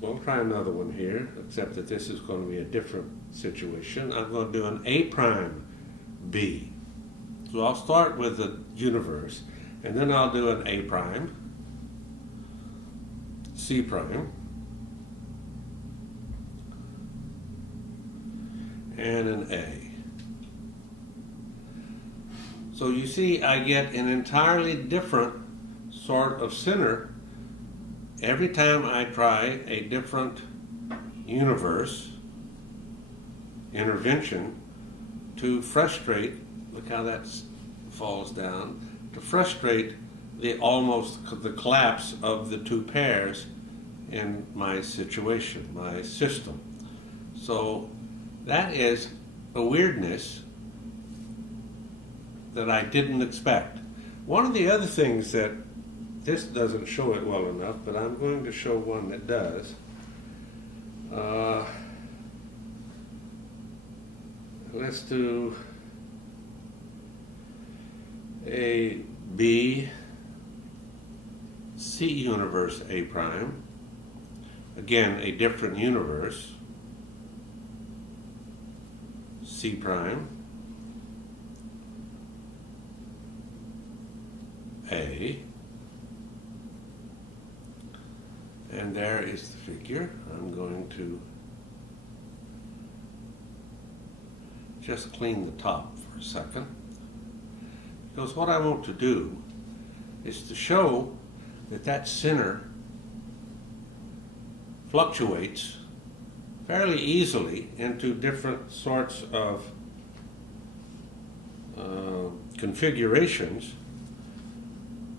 We'll try another one here, except that this is going to be a different situation. I'm going to do an A prime B. So I'll start with the universe, and then I'll do an A prime, C prime, and an A. So you see, I get an entirely different sort of center every time I try a different universe intervention to frustrate, look how that falls down, to frustrate the collapse of the two pairs in my situation, my system. So that is a weirdness that I didn't expect. One of the other things that this doesn't show it well enough, but I'm going to show one that does. Let's do a B, C universe A prime. Again, a different universe. C prime. A. And there is the figure. I'm going to just clean the top for a second, because what I want to do is to show that that center fluctuates fairly easily into different sorts of configurations,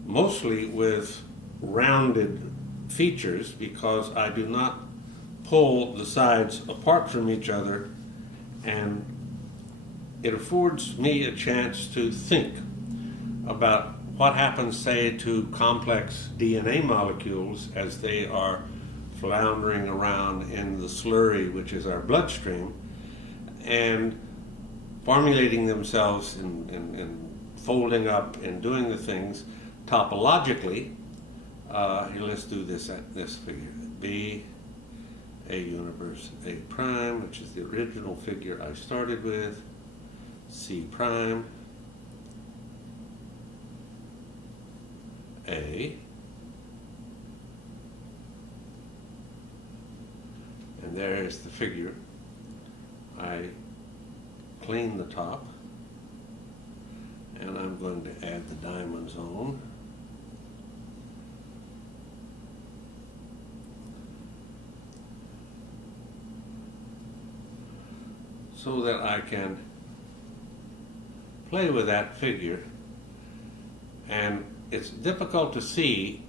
mostly with rounded features, because I do not pull the sides apart from each other, and it affords me a chance to think about what happens, say, to complex DNA molecules as they are floundering around in the slurry, which is our bloodstream, and formulating themselves and folding up and doing the things topologically. Here, let's do this at this figure. B, A universe A prime, which is the original figure I started with. C prime. A. And there's the figure. I clean the top, and I'm going to add the diamonds on. So that I can play with that figure. And it's difficult to see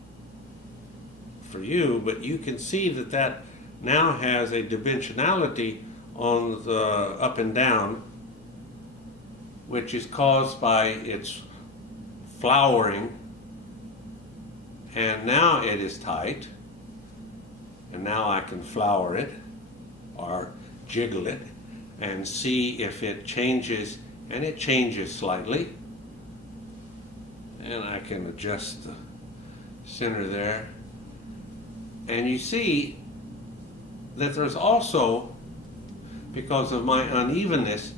for you, but you can see that that now has a dimensionality on the up and down, which is caused by its flowering, and now it is tight, and now I can flower it or jiggle it and see if it changes, and it changes slightly, and I can adjust the center there, and you see that there's also, because of my unevenness,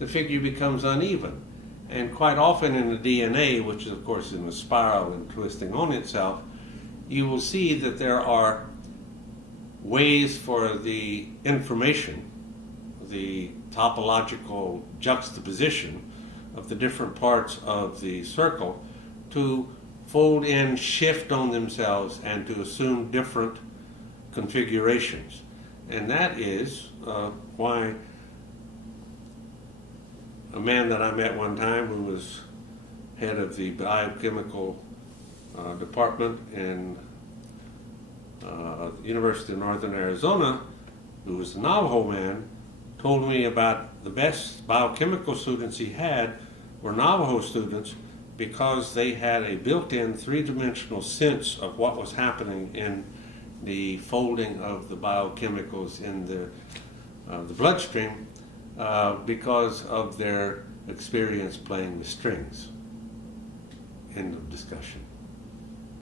the figure becomes uneven. And quite often in the DNA, which is of course in a spiral and twisting on itself, you will see that there are ways for the information, the topological juxtaposition of the different parts of the circle, to fold in, shift on themselves, and to assume different configurations. And that is why a man that I met one time, who was head of the biochemical department in the University of Northern Arizona, who was a Navajo man, told me about the best biochemical students he had were Navajo students, because they had a built-in three-dimensional sense of what was happening in the folding of the biochemicals in the bloodstream, because of their experience playing the strings. End of discussion.